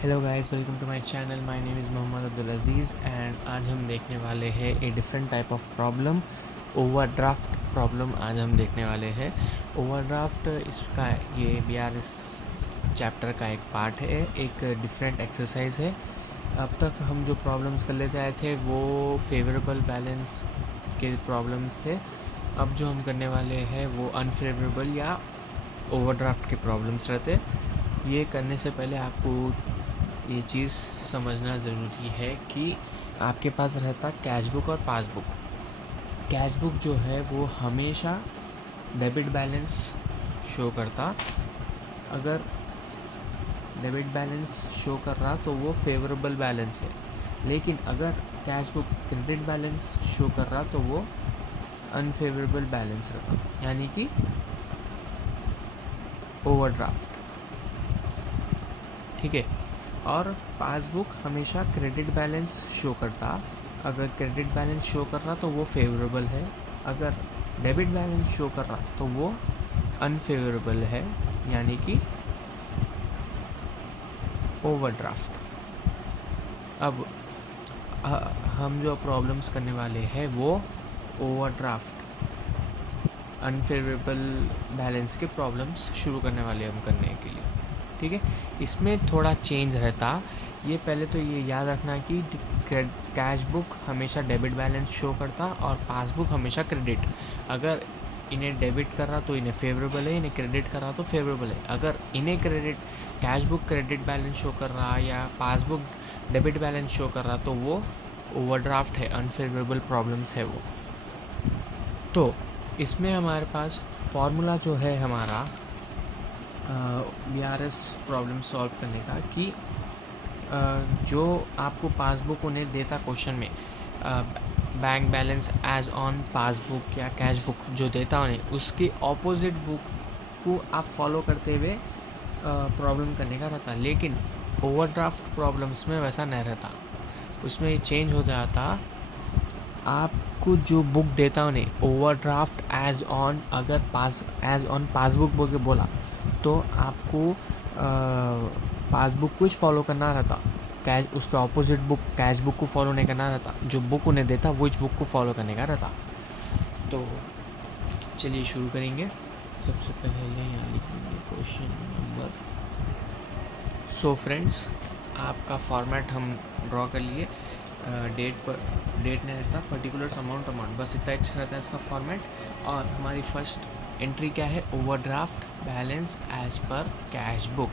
Hello guys, welcome to my channel. My name is Mohammed Abdul Aziz and आज हम देखने वाले हैं a different type of problem, overdraft problem. आज हम देखने वाले हैं ओवरड्राफ्ट। इसका ये बीआरएस चैप्टर का एक पार्ट है, एक डिफरेंट एक्सरसाइज है। अब तक हम जो प्रॉब्लम्स कर लेते आए थे वो फेवरेबल बैलेंस के प्रॉब्लम्स थे। अब जो हम करने वाले हैं वो अनफेवरेबल या ओवरड्राफ्ट के प्रॉब्लम्स रहते। ये करने से पहले आपको ये चीज़ समझना ज़रूरी है कि आपके पास रहता कैश बुक और पासबुक। कैश बुक जो है वो हमेशा डेबिट बैलेंस शो करता। अगर डेबिट बैलेंस शो कर रहा तो वो फेवरेबल बैलेंस है, लेकिन अगर cash book credit balance show कर रहा तो वो अनफेवरेबल बैलेंस रहता, यानी कि ओवरड्राफ्ट। ठीक है। और पासबुक हमेशा क्रेडिट बैलेंस शो करता। अगर क्रेडिट बैलेंस शो कर रहा तो वो फेवरेबल है, अगर डेबिट बैलेंस शो कर रहा तो वो अनफेवरेबल है, यानी कि ओवरड्राफ्ट। अब हम जो प्रॉब्लम्स करने वाले हैं वो ओवरड्राफ्ट अनफेवरेबल बैलेंस के प्रॉब्लम्स शुरू करने वाले हम करने के लिए। ठीक है। इसमें थोड़ा चेंज रहता। ये पहले तो ये याद रखना कि कैश बुक हमेशा डेबिट बैलेंस शो करता और पासबुक हमेशा क्रेडिट। अगर इन्हें डेबिट कर रहा तो इन्हें फेवरेबल है, इन्हें क्रेडिट कर रहा तो फेवरेबल है। अगर इन्हें credit cash book credit balance show कर रहा या पासबुक डेबिट बैलेंस शो कर रहा तो वो ओवरड्राफ्ट है, अनफेवरेबल प्रॉब्लम्स है वो। तो इसमें हमारे पास फॉर्मूला जो है हमारा बीआरएस प्रॉब्लम सॉल्व करने का कि जो आपको पासबुक उन्हें देता क्वेश्चन में, bank balance as on passbook या कैश बुक जो देता उन्हें, उसके ऑपोजिट बुक को आप फॉलो करते हुए प्रॉब्लम करने का रहता। लेकिन ओवरड्राफ्ट प्रॉब्लम्स में वैसा नहीं रहता, उसमें ये चेंज हो जाता। आपको जो बुक देता उन्हें ओवरड्राफ्ट एज ऑन, अगर एज ऑन पासबुक बोला तो आपको पासबुक को फॉलो करना रहता। कैश उसके ऑपोजिट बुक कैश बुक को फॉलो नहीं करना रहता, जो बुक उन्हें देता वो इस बुक को फॉलो करने का रहता। तो चलिए शुरू करेंगे। सबसे पहले यहाँ लिखेंगे क्वेश्चन नंबर। सो फ्रेंड्स, आपका फॉर्मेट हम ड्रॉ कर लिए। डेट नहीं रहता, पर्टिकुलर्स अमाउंट, बस इतना एक रहता है इसका फॉर्मेट। और हमारी फर्स्ट एंट्री क्या है, overdraft balance as per cash book.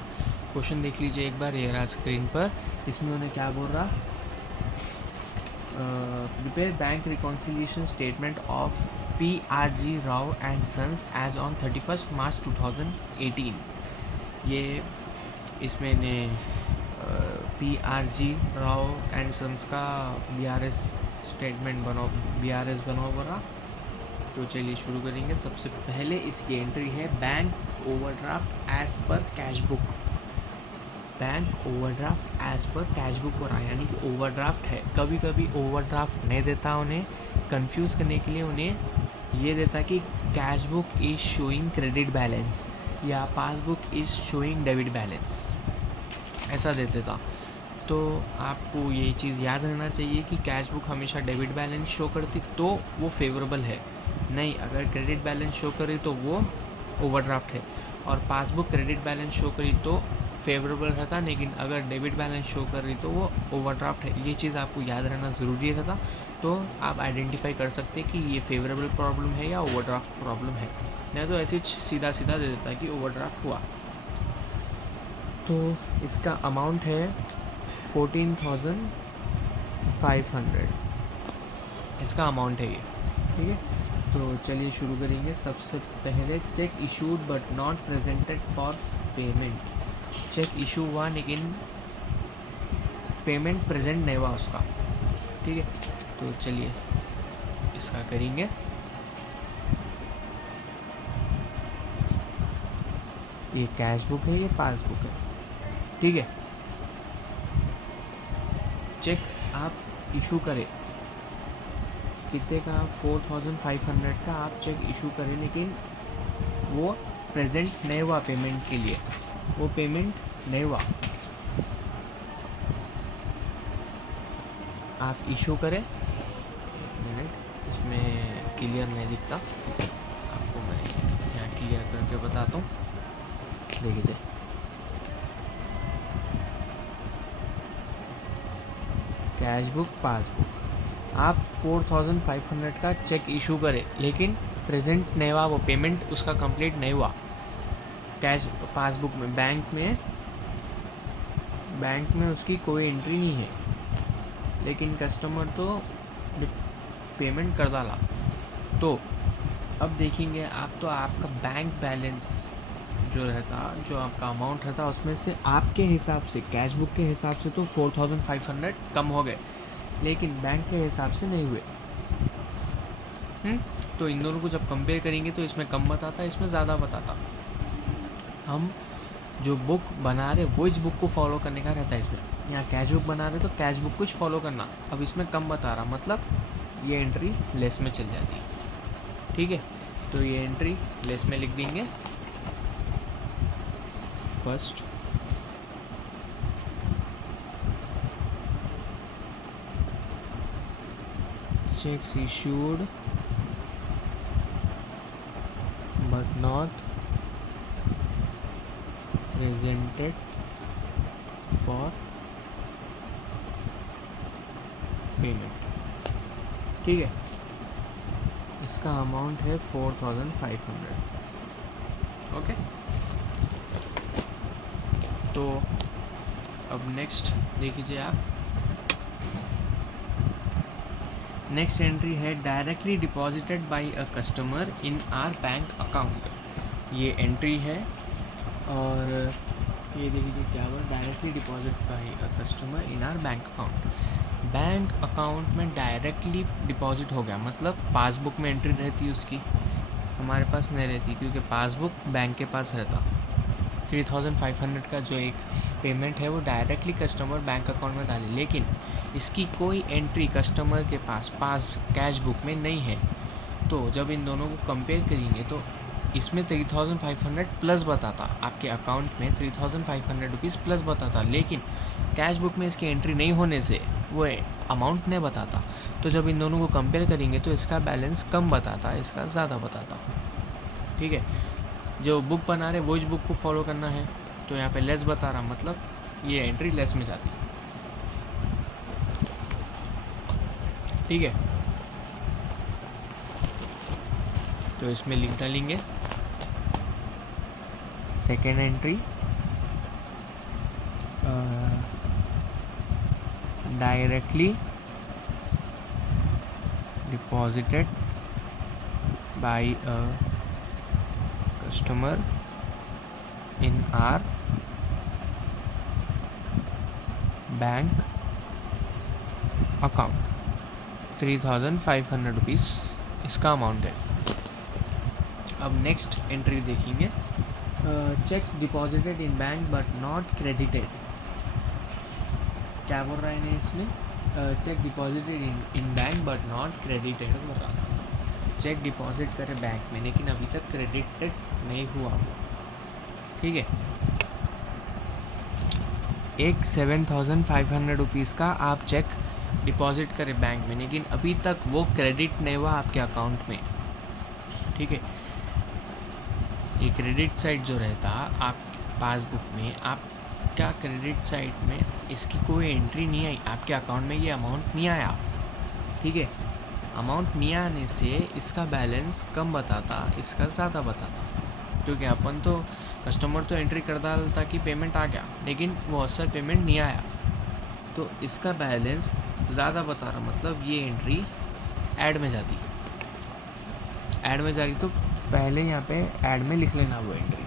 Question देख लीजिए एक बार, ये रहा स्क्रीन पर। इसमें उन्हें क्या बोल रहा, prepare bank reconciliation statement of PRG Rao and sons as on 31 March 2018। ये इसमें ने PRG राव एंड सन्स का BRS स्टेटमेंट BRS बनाओ बोला। तो चलिए शुरू करेंगे। सबसे पहले इसकी एंट्री है bank overdraft as per cash book. Bank overdraft as per cash book हो रहा है, यानी कि ओवरड्राफ्ट है। कभी कभी ओवरड्राफ्ट नहीं देता, उन्हें कंफ्यूज करने के लिए उन्हें ये देता कि cash book is showing credit balance या passbook is showing debit balance, ऐसा दे देता। तो आपको ये चीज़ याद रहना चाहिए कि कैश बुक हमेशा डेबिट बैलेंस शो करती तो वो फेवरेबल है, नहीं अगर क्रेडिट बैलेंस शो करी तो वो ओवरड्राफ्ट है। और पासबुक क्रेडिट बैलेंस शो करी तो फेवरेबल रहता, लेकिन अगर डेबिट बैलेंस शो कर रही तो वो ओवरड्राफ्ट है। ये चीज़ आपको याद रहना ज़रूरी रहता। तो आप आइडेंटिफाई कर सकते कि ये फेवरेबल प्रॉब्लम है या ओवरड्राफ्ट प्रॉब्लम है, नहीं तो ऐसे सीधा सीधा दे देता है कि ओवरड्राफ्ट हुआ। तो इसका अमाउंट है 14,500, इसका अमाउंट है ये। ठीक है। तो चलिए शुरू करेंगे। सबसे पहले cheque issued but not presented for payment. Cheque issue हुआ लेकिन पेमेंट प्रेजेंट नहीं हुआ उसका। ठीक है। तो चलिए इसका करेंगे। ये कैश बुक है, ये पासबुक है। ठीक है। चेक आप इशू करें, कितने का, 4,500 का आप चेक इशू करें, लेकिन वो प्रेजेंट नहीं हुआ पेमेंट के लिए, वो पेमेंट नहीं हुआ। आप इशू करें। एक मिनट, इसमें क्लियर नहीं दिखता, आपको मैं यहाँ क्लियर करके बताता हूँ। देखिए, कैश बुक, पासबुक, आप 4500 का चेक इशू करें, लेकिन प्रेजेंट नहीं हुआ, वो पेमेंट उसका कंप्लीट नहीं हुआ। कैश पासबुक में, बैंक में उसकी कोई एंट्री नहीं है, लेकिन कस्टमर तो पेमेंट कर डाला। तो अब देखेंगे आप, तो आपका बैंक बैलेंस जो रहता, जो आपका अमाउंट रहता, उसमें से आपके हिसाब से, कैश बुक के हिसाब से तो 4500 कम हो गए, लेकिन बैंक के हिसाब से नहीं हुए। तो इन दोनों को जब कंपेयर करेंगे तो इसमें कम बताता, इसमें ज़्यादा बताता। हम जो बुक बना रहे वो इस बुक को फॉलो करने का रहता है। इसमें यहाँ कैश बुक बना रहे तो कैश बुक कुछ फॉलो करना, अब इसमें कम बता रहा, मतलब ये एंट्री लेस में चल जाती। ठीक है, तो ये एंट्री लेस में लिख देंगे। First, checks issued but not presented for payment। ठीक है, इसका अमाउंट है 4500। ओके, तो अब नेक्स्ट देखिए आप, नेक्स्ट एंट्री है directly deposited by a customer in our bank account. ये एंट्री है, और ये देखिए क्या हुआ, directly deposit by a customer in our bank account. Bank account में डायरेक्टली डिपॉजिट हो गया, मतलब पासबुक में एंट्री रहती उसकी, हमारे पास नहीं रहती, क्योंकि पासबुक बैंक के पास रहता। 3500 का जो एक पेमेंट है वो डायरेक्टली कस्टमर बैंक अकाउंट में डाले, लेकिन इसकी कोई एंट्री कस्टमर के पास कैश बुक में नहीं है। तो जब इन दोनों को कंपेयर करेंगे तो इसमें 3500 प्लस बताता, आपके अकाउंट में 3500 रुपीज़ प्लस बताता, लेकिन कैश बुक में इसकी एंट्री नहीं होने से वो अमाउंट नहीं बताता। तो जब इन दोनों को कंपेयर करेंगे तो इसका बैलेंस कम बताता, इसका ज़्यादा बताता। ठीक है, जो बुक बना रहे वो इस बुक को फॉलो करना है, तो यहाँ पे लेस बता रहा, मतलब ये एंट्री लेस में जाती। ठीक है, तो इसमें लिख डालेंगे second entry, directly deposited by a customer in our bank account, 3500 rupees इसका अमाउंट है। अब नेक्स्ट एंट्री देखेंगे, checks deposited in bank but not credited. क्या बोल रहा है इन्हें इसमें, check deposited in bank but not credited बोल रहा, चेक डिपॉजिट करे बैंक में लेकिन अभी तक क्रेडिटेड नहीं हुआ वो। ठीक है, एक 7500 रुपीज़ का आप चेक डिपॉजिट करें बैंक में, लेकिन अभी तक वो क्रेडिट नहीं हुआ आपके अकाउंट में। ठीक है, ये क्रेडिट साइड जो रहता आप पासबुक में, आप क्या क्रेडिट साइड में इसकी कोई एंट्री नहीं आई, आपके अकाउंट में ये अमाउंट नहीं आया। ठीक है, अमाउंट नहीं आने से इसका बैलेंस कम बताता, इसका ज़्यादा बताता, क्योंकि अपन तो कस्टमर तो एंट्री कर डालता कि पेमेंट आ गया, लेकिन वो अक्सर पेमेंट नहीं आया, तो इसका बैलेंस ज़्यादा बता रहा, मतलब ये एंट्री ऐड में जाती। ऐड में जा रही तो पहले यहाँ पे ऐड में लिख लेना वो entry,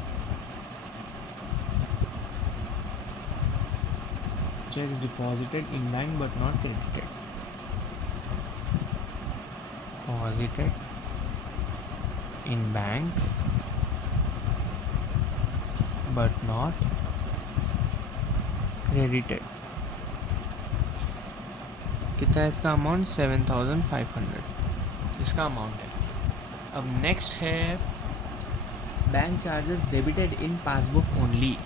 checks deposited in bank but not credited, deposited in bank but not credited. कितना है इसका अमाउंट, 7500 इसका अमाउंट है। अब नेक्स्ट है bank charges debited in passbook only.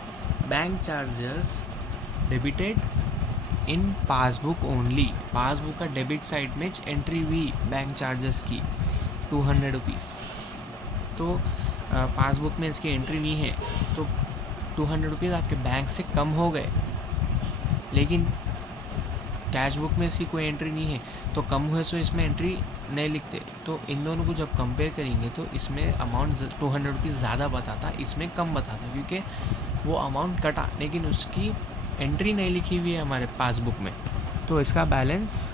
Bank charges debited in passbook only. Passbook का डेबिट साइड में entry हुई बैंक चार्जेस की 200 रुपीज़। तो पासबुक में इसकी एंट्री नहीं है तो 200 रुपीज़ आपके बैंक से कम हो गए, लेकिन कैश बुक में इसकी कोई एंट्री नहीं है तो कम हुए सो इसमें एंट्री नहीं लिखते। तो इन दोनों को जब कंपेयर करेंगे तो इसमें अमाउंट 200 रुपीज़ ज़्यादा बताता, इसमें कम बताता, क्योंकि वो अमाउंट कटा लेकिन उसकी एंट्री नहीं लिखी हुई है हमारे पासबुक में, तो इसका बैलेंस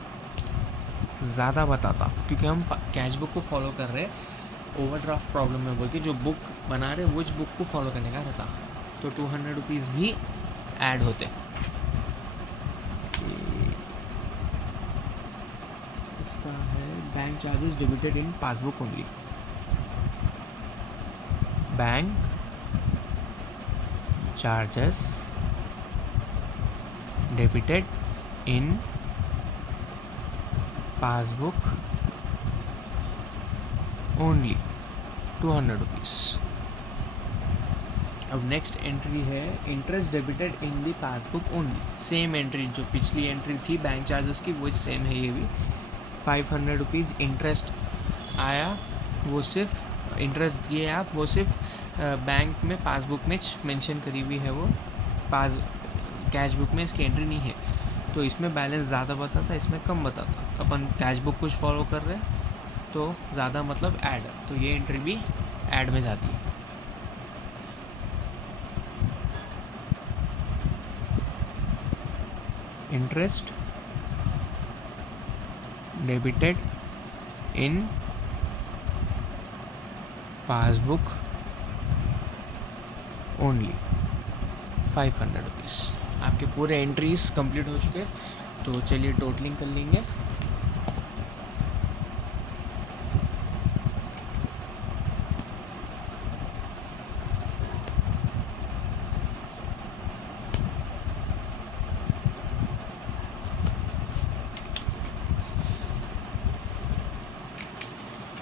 ज़्यादा बताता, क्योंकि हम कैश बुक को फॉलो कर रहे हैं ओवरड्राफ्ट प्रॉब्लम में बोल के जो बुक बना रहे वो बुक को फॉलो करने का रहता, तो 200 रुपीज़ भी ऐड होते। इसका है bank charges debited in passbook only. Bank charges debited in passbook only 200 rupees. अब नेक्स्ट एंट्री है interest debited in the passbook only. Same entry जो पिछली एंट्री थी बैंक चार्जेस की वो सेम है, ये भी 500 रुपीज़ इंटरेस्ट आया, वो सिर्फ इंटरेस्ट दिए आप, वो सिर्फ बैंक में पासबुक में मेंशन करी हुई है, वो कैश बुक में इसकी एंट्री नहीं है, तो इसमें बैलेंस ज़्यादा बताता, इसमें कम बताता। अपन कैश बुक कुछ फॉलो कर रहे हैं तो ज़्यादा मतलब ऐड, तो ये एंट्री भी ऐड में जाती है। Interest debited in passbook only 500 rupees. आपके पूरे एंट्रीज कंप्लीट हो चुके, तो चलिए टोटलिंग कर लेंगे।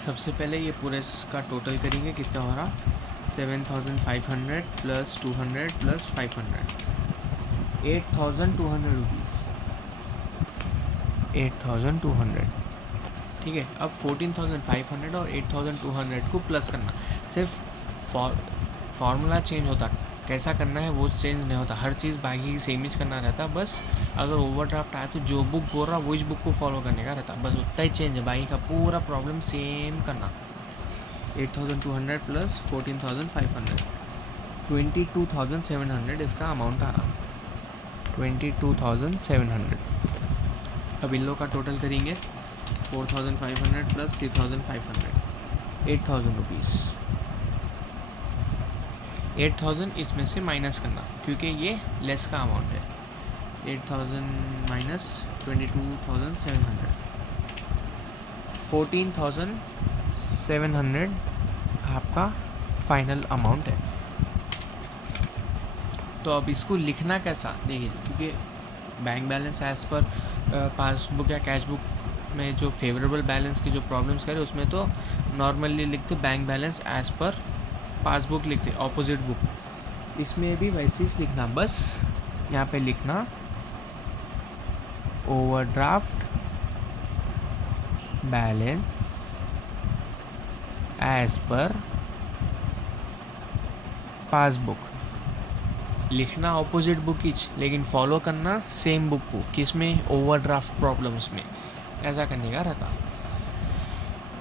सबसे पहले ये पूरे का टोटल करेंगे, कितना हो रहा 7500 प्लस 200 प्लस 500 8200 रुपीज़, 8200। ठीक है, अब 14500 और 8200 को प्लस करना, सिर्फ फार्मूला चेंज होता, कैसा करना है वो चेंज नहीं होता, हर चीज़ बाकी की सेम ही करना रहता। बस अगर ओवरड्राफ्ट आए तो जो बुक बोल रहा वो इस बुक को फॉलो करने का रहता, बस उतना ही चेंज है, बाकी का पूरा प्रॉब्लम सेम करना। 8200 प्लस 14500 22,700 इसका अमाउंट आ रहा, 22,700। अब इन लोग का टोटल करेंगे 4500 प्लस 3500 8000 रुपीज़। 8000 इसमें से माइनस करना क्योंकि ये लेस का अमाउंट है। 8000 माइनस 22,700 14,700 आपका फाइनल अमाउंट है। तो अब इसको लिखना कैसा देखिए, क्योंकि bank balance as per passbook या कैश बुक में जो फेवरेबल बैलेंस की जो प्रॉब्लम्स करे उसमें तो नॉर्मली लिखते bank balance as per passbook लिखते ऑपोजिट बुक, इसमें भी वैसे ही लिखना, बस यहाँ पे लिखना overdraft balance as per passbook, लिखना ऑपोजिट बुक इच, लेकिन फॉलो करना सेम बुक को, किसमें ओवरड्राफ्ट प्रॉब्लम्स में, ऐसा करने का रहता।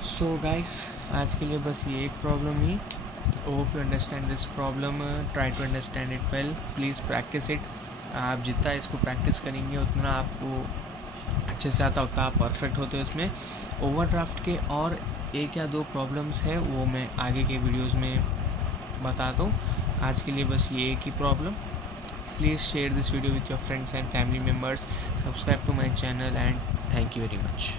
सो गाइस आज के लिए बस ये एक प्रॉब्लम ही। Hope you understand this problem, try to understand it well, please practice it. आप जितना इसको प्रैक्टिस करेंगे उतना आपको अच्छे से आता, उतना आप परफेक्ट होते हो इसमें। ओवरड्राफ्ट के और एक या दो प्रॉब्लम्स है वो मैं आगे के वीडियोस में बता दूँ, आज के लिए बस ये एक ही problem. Please share this video with your friends and family members, subscribe to my channel and thank you very much.